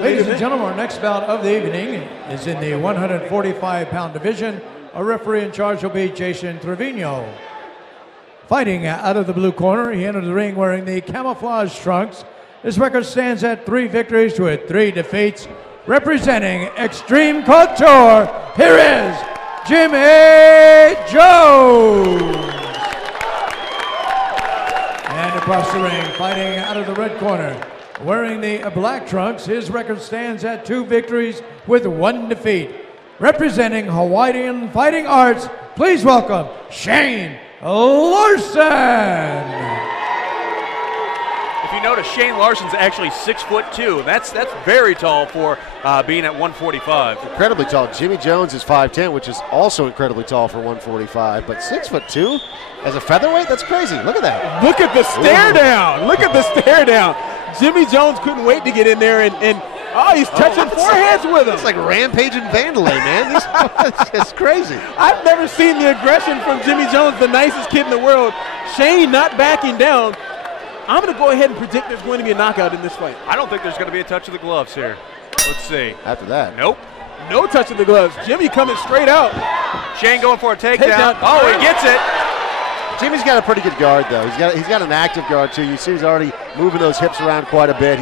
Ladies and gentlemen, our next bout of the evening is in the 145-pound division. Our referee in charge will be Jason Trevino. Fighting out of the blue corner, he entered the ring wearing the camouflage trunks. His record stands at 3 victories with 3 defeats. Representing Extreme Couture, here is Jimmy Jones. And across the ring, fighting out of the red corner, wearing the black trunks, his record stands at 2 victories with 1 defeat. Representing Hawaiian Fighting Arts, please welcome Shane Larsen. If you notice, Shane Larsen's actually 6'2". That's very tall for being at 145. Incredibly tall. Jimmy Jones is 5'10", which is also incredibly tall for 145. But 6'2" as a featherweight, that's crazy. Look at that. Look at the stare down. Look at the stare down. Jimmy Jones couldn't wait to get in there and he's touching foreheads with him. It's like rampaging Vandalay, man. It's crazy. I've never seen the aggression from Jimmy Jones, the nicest kid in the world. Shane not backing down. I'm going to go ahead and predict there's going to be a knockout in this fight. I don't think there's going to be a touch of the gloves here. Let's see. After that. Nope. No touch of the gloves. Jimmy coming straight out. Shane going for a takedown. Oh, he gets it. Jimmy's got a pretty good guard, though. He's got an active guard, too. You see he's already moving those hips around quite a bit.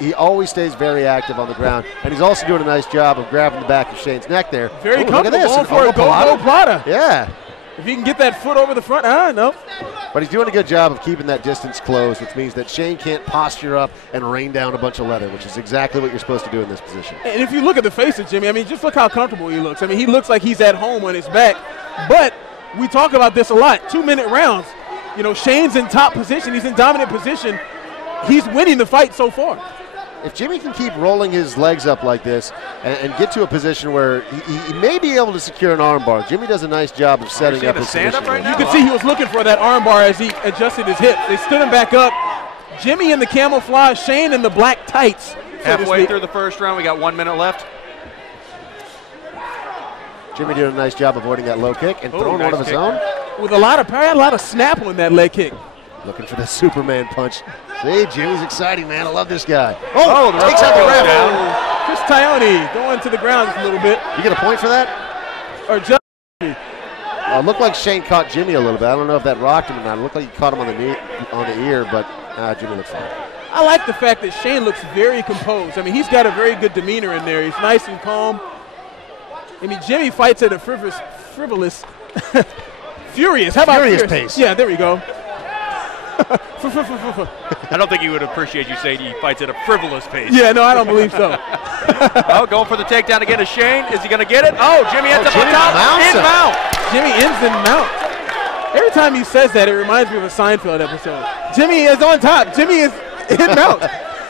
He always stays very active on the ground, and he's also doing a nice job of grabbing the back of Shane's neck there. Very comfortable, going for a go Plata. Yeah. If he can get that foot over the front, no. But he's doing a good job of keeping that distance closed, which means that Shane can't posture up and rain down a bunch of leather, which is exactly what you're supposed to do in this position. And if you look at the face of Jimmy, I mean, just look how comfortable he looks. I mean, he looks like he's at home on his back. But we talk about this a lot, 2-minute rounds. You know, Shane's in top position. He's in dominant position. He's winning the fight so far. If Jimmy can keep rolling his legs up like this and get to a position where he may be able to secure an armbar, Jimmy does a nice job of setting up his position. Right now? You can see he was looking for that armbar as he adjusted his hips. They stood him back up. Jimmy in the camouflage, Shane in the black tights. Halfway through the first round, we got 1 minute left. Jimmy doing a nice job avoiding that low kick and throwing one of his own. With a lot of power, a lot of snap on that leg kick. Looking for the Superman punch. See, Jimmy's exciting, man. I love this guy. Oh, takes out the ref. Chris Tione going to the ground just a little bit. You get a point for that? Or just it looked like Shane caught Jimmy a little bit. I don't know if that rocked him or not. It looked like he caught him on the knee, on the ear, but Jimmy looks fine. I like the fact that Shane looks very composed. I mean, he's got a very good demeanor in there. He's nice and calm. I mean, Jimmy fights at a frivolous, furious. How about furious pace? Yeah, there we go. I don't think he would appreciate you saying he fights at a frivolous pace. Yeah, no, I don't believe so. Oh, going for the takedown again to Shane. Is he going to get it? Oh, Jimmy ends up on top. In-mount. Jimmy ends in mount. Every time he says that, it reminds me of a Seinfeld episode. Jimmy is on top. Jimmy is in mount.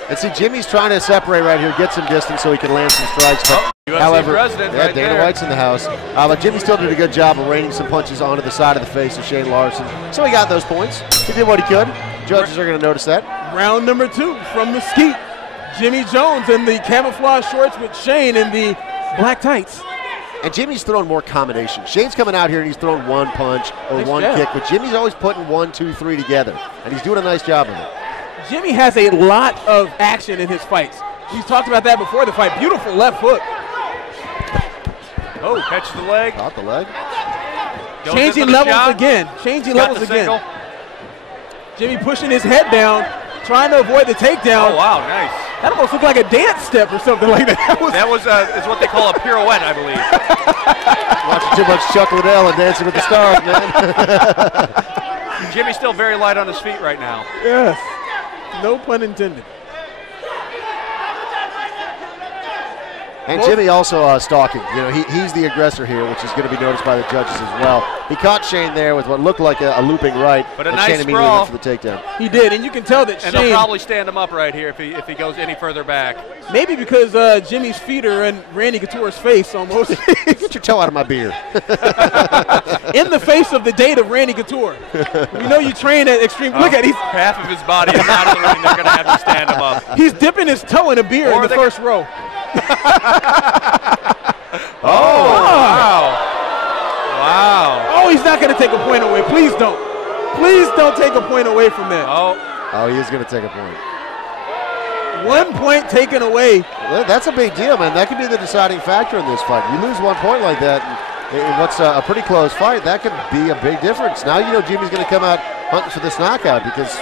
And see, Jimmy's trying to separate right here, get some distance so he can land some strikes. But however, Dana White's in the house. But Jimmy still did a good job of raining some punches onto the side of the face of Shane Larsen. So he got those points. He did what he could. Judges are going to notice that. Round number 2 from Mesquite. Jimmy Jones in the camouflage shorts with Shane in the black tights. And Jimmy's throwing more combinations. Shane's coming out here and he's throwing one punch or one kick, but Jimmy's always putting 1, 2, 3 together. And he's doing a nice job of it. Jimmy has a lot of action in his fights. We've talked about that before the fight. Beautiful left hook. Oh, catches the leg. Caught the leg. Changing levels again. Changing levels again. Jimmy pushing his head down, trying to avoid the takedown. Oh, wow, nice. That almost looked like a dance step or something like that. That was is what they call a pirouette, I believe. Watching too much Chuck Liddell and Dancing with the Stars, man. Jimmy's still very light on his feet right now. Yes. No pun intended. And Jimmy also stalking. You know, he's the aggressor here, which is going to be noticed by the judges as well. He caught Shane there with what looked like a looping right, but a and nice Shane immediately went for the takedown. He did, and you can tell that Shane. And they'll probably stand him up right here if he goes any further back. Maybe because Jimmy's feet are in Randy Couture's face almost. Get your toe out of my beer. In the face of the date of Randy Couture. We know you train at Extreme. Look at half of his body is out of the ring. They're going to have to stand him up. He's dipping his toe in a beer in the first row. Oh, wow. Wow. Oh, he's not going to take a point away. Please don't. Please don't take a point away from that. Oh, he is going to take a point. 1 point taken away. Well, that's a big deal, man. That could be the deciding factor in this fight. You lose 1 point like that in what's a pretty close fight, that could be a big difference. Now you know Jimmy's going to come out hunting for this knockout because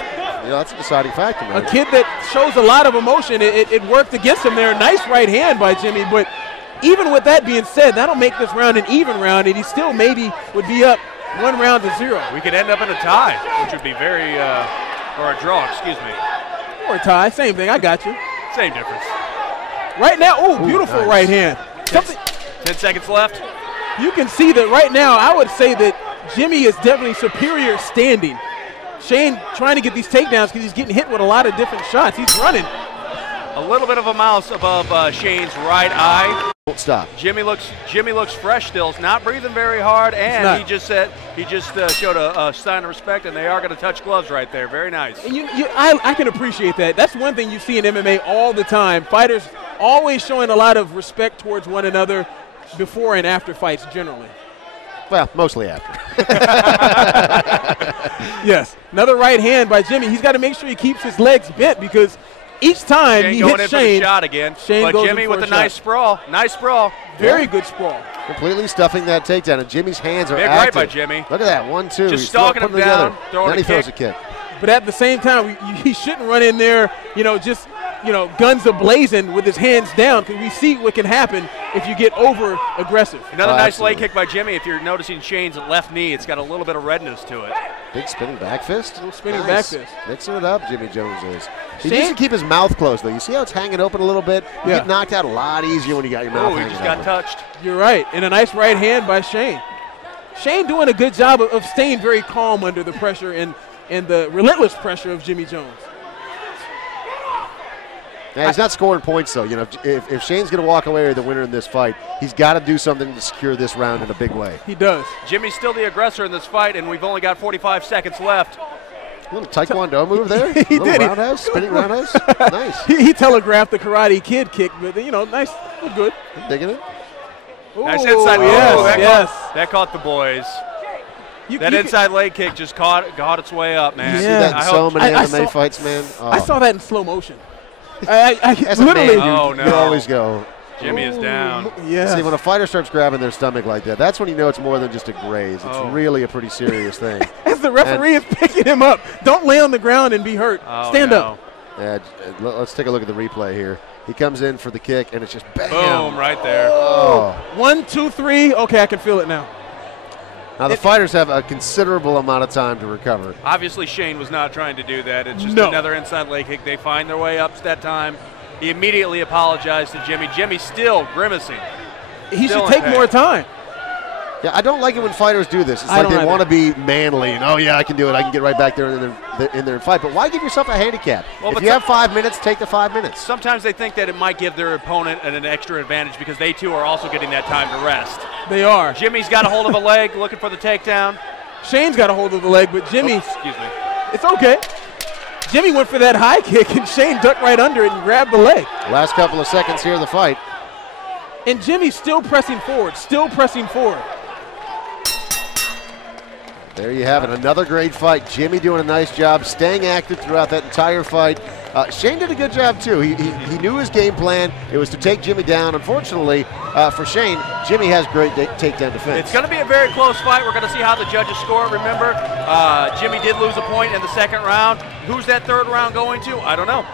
that's a deciding factor, man. A kid that shows a lot of emotion. It worked against him there. Nice right hand by Jimmy, but even with that being said, that'll make this round an even round, and he still maybe would be up 1 round to 0. We could end up in a tie, which would be very, or a draw, excuse me. Or a tie, same thing, I got you. Same difference. Right now, beautiful nice right hand. 10 seconds left. You can see that right now, I would say that Jimmy is definitely superior standing. Shane trying to get these takedowns because he's getting hit with a lot of different shots. He's running. A little bit of a mouse above Shane's right eye. Don't stop. Jimmy looks fresh still. He's not breathing very hard, and he just showed a sign of respect, and they are going to touch gloves right there. Very nice. And I can appreciate that. That's one thing you see in MMA all the time. Fighters always showing a lot of respect towards one another before and after fights generally. Well, mostly after. Yes. Another right hand by Jimmy. He's got to make sure he keeps his legs bent because each time he hits Shane, for the shot again. Shane but goes Jimmy in for with a a nice sprawl. Nice sprawl. Very good sprawl. Completely stuffing that takedown, and Jimmy's hands are big active. Right by Jimmy. Look at that, 1, 2. Just stalking him down, throwing then he a throws kick. a kick. But at the same time, he shouldn't run in there, just guns a-blazing with his hands down, because we see what can happen if you get over aggressive. Another nice leg kick by Jimmy. If you're noticing Shane's left knee, it's got a little bit of redness to it. Big spinning back fist. Little spinning back fist. Mixing it up, Jimmy Jones is. He needs to keep his mouth closed, though. You see how it's hanging open a little bit? You get knocked out a lot easier when you got your mouth hanging he just got open. touched. You're right. And a nice right hand by Shane. Shane doing a good job of staying very calm under the pressure and the relentless pressure of Jimmy Jones. Yeah, he's not scoring points, though. If Shane's going to walk away with the winner in this fight, he's got to do something to secure this round in a big way. He does. Jimmy's still the aggressor in this fight, and we've only got 45 seconds left. A little taekwondo move there. He did. Roundhouse, spinning roundhouse. Nice. He telegraphed the Karate Kid kick, but nice, good. I'm digging it. Ooh, nice inside. Yes, that caught the boys. That inside leg kick just caught its way up, man. You see that in so many MMA fights, man. Oh. I saw that in slow motion. I literally. Oh, no. You always go. Jimmy is down. Yeah. See, when a fighter starts grabbing their stomach like that, that's when you know it's more than just a graze. It's really a pretty serious thing. As the referee is picking him up, don't lay on the ground and be hurt. Stand up. Yeah, let's take a look at the replay here. He comes in for the kick, and it's just bam. Boom, right there. Oh. 1, 2, 3. Okay, I can feel it now. Now, the fighters have a considerable amount of time to recover. Obviously, Shane was not trying to do that. It's just another inside leg kick. They find their way up that time. He immediately apologized to Jimmy. Jimmy's still grimacing. He should take more time. Yeah, I don't like it when fighters do this. It's like they want to be manly and, I can do it. I can get right back there in there and fight. But why give yourself a handicap? Well, if you have 5 minutes, take the 5 minutes. Sometimes they think that it might give their opponent an extra advantage because they, too, are also getting that time to rest. They are. Jimmy's got a hold of a leg, looking for the takedown. Shane's got a hold of the leg, but Jimmy. Excuse me. It's okay. Jimmy went for that high kick, and Shane ducked right under it and grabbed the leg. Last couple of seconds here of the fight. And Jimmy's still pressing forward, There you have it, another great fight. Jimmy doing a nice job, staying active throughout that entire fight. Shane did a good job, too. He knew his game plan. It was to take Jimmy down. Unfortunately, for Shane, Jimmy has great takedown defense. It's going to be a very close fight. We're going to see how the judges score. Remember, Jimmy did lose a point in the second round. Who's that third round going to? I don't know.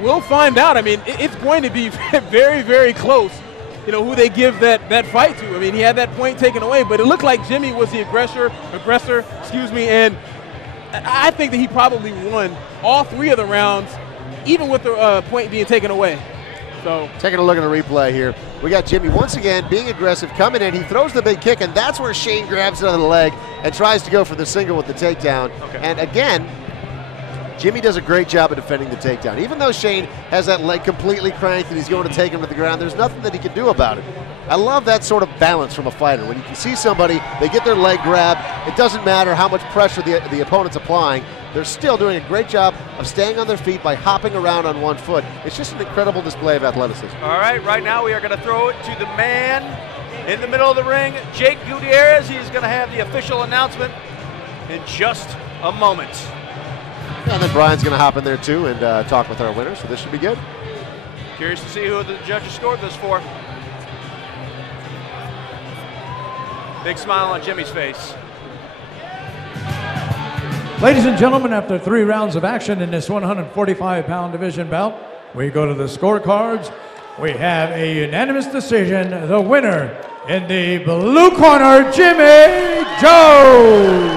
We'll find out. I mean, it's going to be very, very close. Who they give that fight to. I mean, he had that point taken away, but it looked like Jimmy was the aggressor, and I think that he probably won all 3 of the rounds, even with the point being taken away. So, taking a look at the replay here, we got Jimmy once again being aggressive, coming in. He throws the big kick, and that's where Shane grabs it on the leg and tries to go for the single with the takedown. Okay. And again, Jimmy does a great job of defending the takedown. Even though Shane has that leg completely cranked and he's going to take him to the ground, there's nothing that he can do about it. I love that sort of balance from a fighter. When you can see somebody, they get their leg grabbed, it doesn't matter how much pressure the opponent's applying, they're still doing a great job of staying on their feet by hopping around on one foot. It's just an incredible display of athleticism. All right now we are going to throw it to the man in the middle of the ring, Jake Gutierrez. He's going to have the official announcement in just a moment. And then Brian's going to hop in there too and talk with our winners, so this should be good. Curious to see who the judges scored this for. Big smile on Jimmy's face. Ladies and gentlemen, after 3 rounds of action in this 145-pound division bout, we go to the scorecards. We have a unanimous decision. The winner in the blue corner, Jimmy Joe.